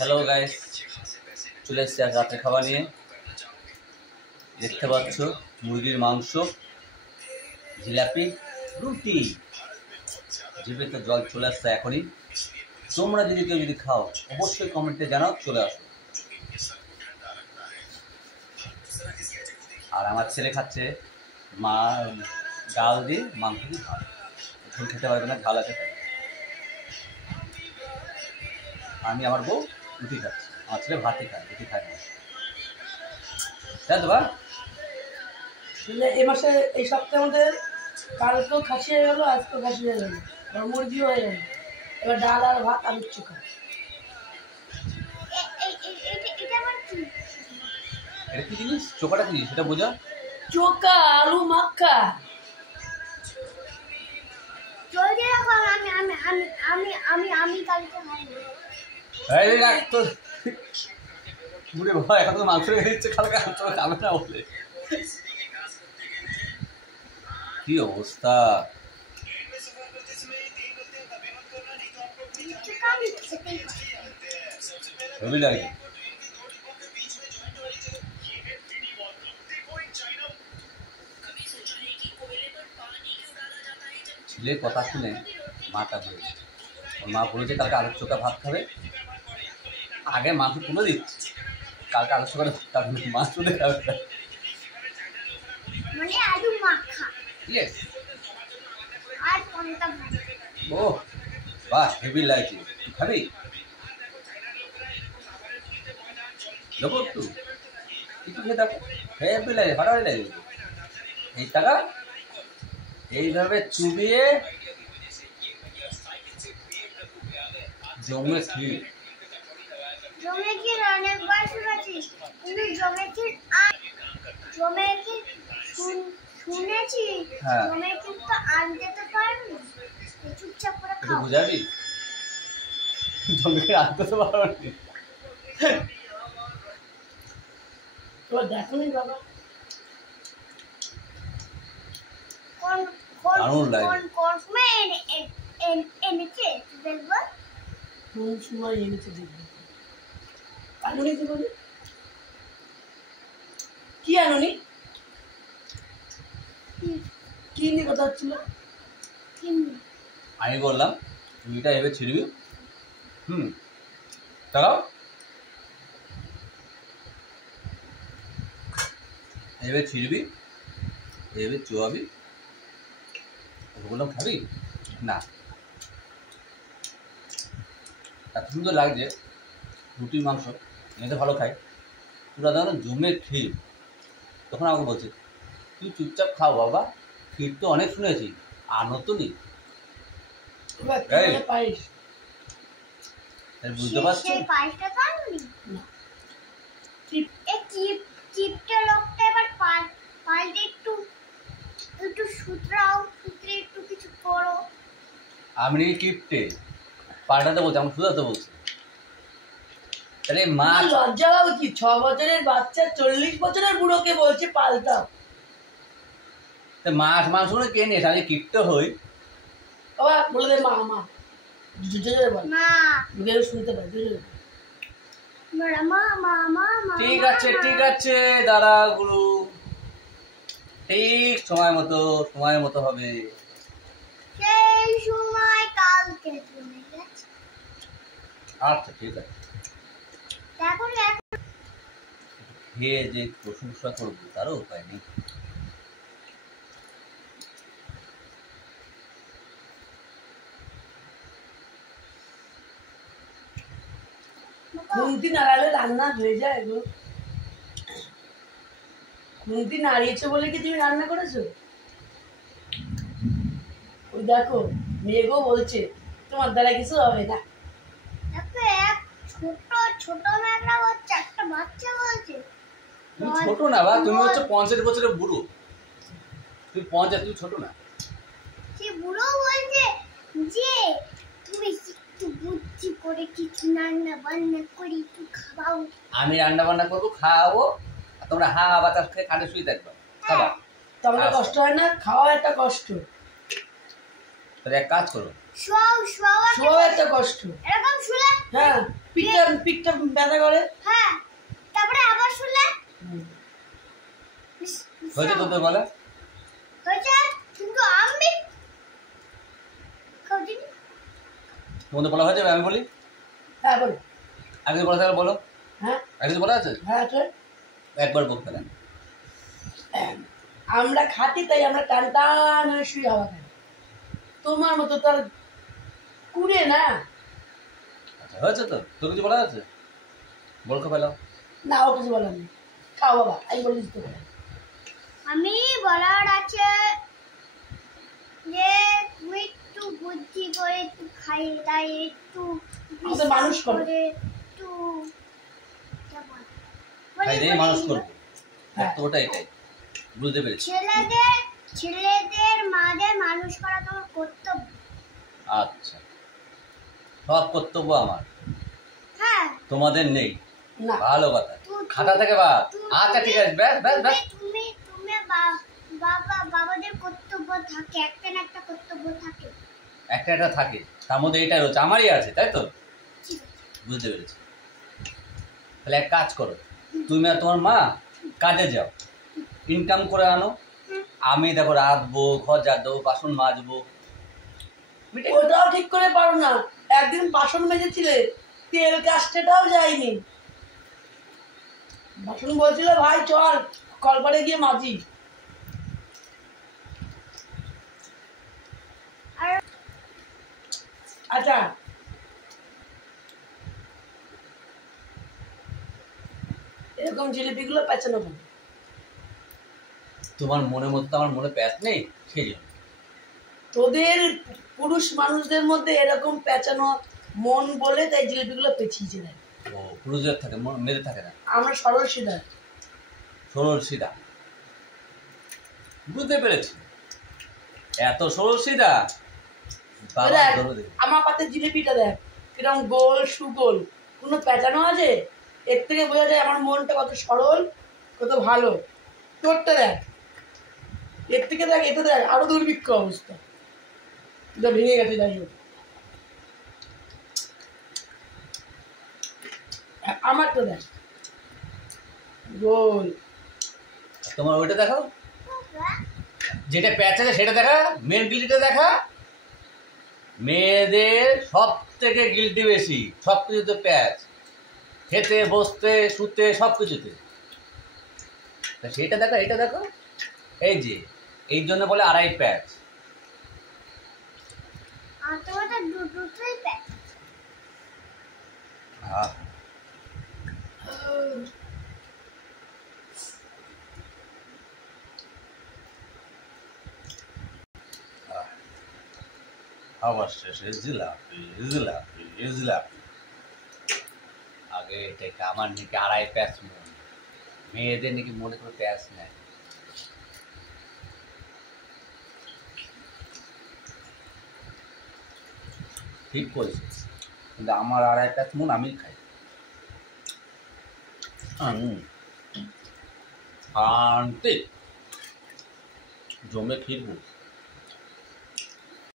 Hello guys, চলে এসেছি আজ রাতের খাবার নিয়ে। দেখতে পাচ্ছ মুরগির মাংস, জিলাপি, রুটি। জিভেতে জল চলে আসছে এখনই। তোমরা যদি কেউ খাও অবশ্যই কমেন্টে জানাও, চলে আসো। আর আমার ছেলে খাচ্ছে মা ডাল দিয়ে মাংস দিয়ে ভাত। ঝোল খেতে পারবে না, ঝাল আছে তাই। আমি আমার বউ রুটি খাচ্ছি, আমার ছেলে ভাতই খায়, রুটি খায় না। তাই তো বা এই মাসে এই সপ্তাহের মধ্যে কালকেও খাসি হয়ে গেলো, আজকেও খাসি হয়ে গেলো, আর মুরগিও হয়ে গেল। এবার ডাল আর ভাত আলুর চোখা। এটা কি জিনিস? চোখাটা কি জিনিস সেটা বোঝা? চোখা আলু মাখা। এখন তো মাংস রেখে দিচ্ছে, কালকে খাবে না বলে। কি অবস্থা! রবি লাগে ছেলের কথা শুনে মাটা ধরে, ওর মা বলেছে কালকে আলুর চোখা ভাত খাবে। আগে মাংস তুলে দিচ্ছে, কালকে আলুর চোখা ভাত খাবে, মা তুলে খাবে। ও বাহ, হেভি লাগছে। খাবি? দেবো একটু, কিছু খেয়ে থাকো। হেভি লাগে, ফাটাফাটি লাগে। এই টাকা এইভাবে চুবিয়ে জমে ক্ষীর। অনেকবার শুনেছি, কিন্তু শুনেছি, জমে ক্ষীর তো আনতে তো পারবো, চুপচাপ করে খাও। বুঝাবি? জমে ক্ষীর আনতে তো পারবি। দেখো বাবা দারুণ লাগে। কোন সময় এনেছে দেখবো? কোন সময় এনেছে দেখবো? আনুনি তো বলি, কি আনুনি? কি নিয়ে কথা হচ্ছিল? আমি বললাম তুইটা এভাবে ছিড়বি, দাঁড়াও, এভাবে ছিড়বি, এভাবে চুয়াবি। বললাম খাবি না, এত সুন্দর লাগছে। রুটির মাংস এনে ভালো খাই, পুরা ধরো জমে ক্ষীর। তখন আমাকে বলছে তুই চুপচাপ খাও বাবা, ক্ষীর তো অনেক শুনেছি, আনো তো নি। বুঝতে পারছো? আমি কিপটে পাল্টাতে বলছি, আমি শুধাতে বলছি। মা লজ্জা পাবো কি? 6 বছরের বাচ্চা 40 বছরের বুড়োকে বলছে পাল্টাও। মাছ মাংস কে নিয়ে আমি কিপটে হই? বাবা বলে দে মা, মা শুনতে পাই। ঠিক আছে ঠিক আছে দাদা গুরু, ঠিক সময় মতো হবে। সেই সময় কালকে চলে গেছে। আচ্ছা ঠিক আছে, খেয়ে যে প্রশংসা করবো তারও উপায় নেই। খুন্তি নাড়ালে রান্না হয়ে যায় গো। খুন্তি নাড়িয়েছো বলে কি তুমি রান্না করেছো? ওই দেখো মেঘও বলছে তোমার দ্বারা কিছু হবে না। ছোট মেঘনা হচ্ছে, একটা বাচ্চা বলছে তুমি ছোট না বা, তুমি হচ্ছে 50 বছরের বুড়ো। তুই 50, তুই ছোট না। সে বুড়ো বলছে যে তুমি একটু বুদ্ধি করে কিছু রান্না বান্না করি একটু খাওয়াও। আমি রান্না বান্না করবো, খাওয়াবো, আর তোমরা হা বাতাস খেয়ে কাটে শুয়ে থাকবে। খাবা তোমার কষ্ট হয় না? খাওয়া একটা কষ্ট। তাহলে এক কাজ করো, শোয়াও একটা কষ্ট। এরকম শুলে হ্যাঁ পিঠটা ব্যথা করে। হ্যাঁ, তারপরে আবার শুনলে হয়েছে তো তোর বলা হয়েছে, কিন্তু আমি খাওদিনি। তোমাদের বলা হয়েছে? আমি বলি হ্যাঁ বলো। আগে বলা থাকলে বলো। হ্যাঁ আগে বলা আছে, হ্যাঁ আছে। একবার বলতে পারেন। আমরা খাটি তাই আমরা টান টান হয়ে শুয়ে হাওয়া খাই। তোমার মতো তার কুড়ে না। আচ্ছা হয়েছে তো, তোর কিছু বলা আছে? বল খা পেলাও। না ও কিছু বলার নেই, খাও বাবা, আমি বলে দিতে পারি। আমি বলার আছে যে তুই একটু বুদ্ধি করে একটু খাই, তাই একটু আমাদের মানুষ করে। একটু খাই দিয়ে মানুষ করবো, ওটা এটাই বুঝতে পেরেছি। ছেলেদের মাদের মানুষ করা তোমার কর্তব্য। আচ্ছা, সব কর্তব্য আমার, হ্যাঁ তোমাদের নেই। না ভালো কথা, খাতা থেকে বাদ। আচ্ছা ঠিক আছে, ব্যাস ব্যাস ব্যাস। তুমি বাবাদের কর্তব্য থাকে, একটা না একটা কর্তব্য থাকে। একটা একটা থাকে, তার মধ্যে এটাই হচ্ছে আমারই আছে, তাই তো? ঠিক আছে। বুঝতে পেরেছি। তাহলে এক কাজ করো, তুমি আর তোমার মা কাজে যাও, ইনকাম করে আনো। আমি দেখো রাঁধবো, ঘর ঝাড় দেবো, বাসন মাজবো। ওটাও ঠিক করে পারো না। একদিন বাসন মেজেছিলে, তেল কাস্টেটাও যায়নি। বাসন বলছিল ভাই চল কলপারে গিয়ে মাজি। আচ্ছা এরকম জিলিপিগুলো পেছানো কেন? তোমার মনের মধ্যে আমার মনে প্যাচ নেই, সেই জন্য। তোদের পুরুষ মানুষদের মধ্যে এরকম পেঁচানো মন বলে তাই জিলিপিগুলো পেঁচিয়েছে দেয়। ও পুরুষদের থাকে, মেয়েদের থাকে না। আমরা সরল সিধা। সরল সিধা, বুঝতে পেরেছি। এত সরল সিধা বাবা দেখ, ধরো দেখি। আমার পাতে জিলিপিটা দেখ কিরকম গোল সুগোল, কোনো পেঁচানো আছে? এর থেকে বোঝা যায় আমার মনটা কত সরল, কত ভালো। তোরটা দেখ, এর থেকে দেখ, এটা দেখ আরো দুর্ভিক্ষ অবস্থা, এটা ভেঙে গেছে। যাই হোক, আমার তো দেখ গোল। তোমার ওইটা দেখো, যেটা প্যাচ আছে সেটা দেখা, মেন গিল্টিটা দেখা। মেয়েদের সব থেকে গিল্টি বেশি, সব কিছুতে প্যাচ, খেতে বসতে শুতে সব কিছুতে। সেটা দেখো, এটা দেখো, এই যে এই জন্য বলে আড়াই প্যাচ। আর তোমার তো দুটোই প্যাক। আবার শেষে জিলাপি জিলাপি জিলাপি। আগে এটাকে আমার নাকি আড়াই প্যাচ মন, মেয়েদের নাকি মনে করে প্যাচ নেয়। ঠিক বলছে, কিন্তু আমার আড়াই প্যাচ মন আমি খাই। শান্তি জমে ফিরবো।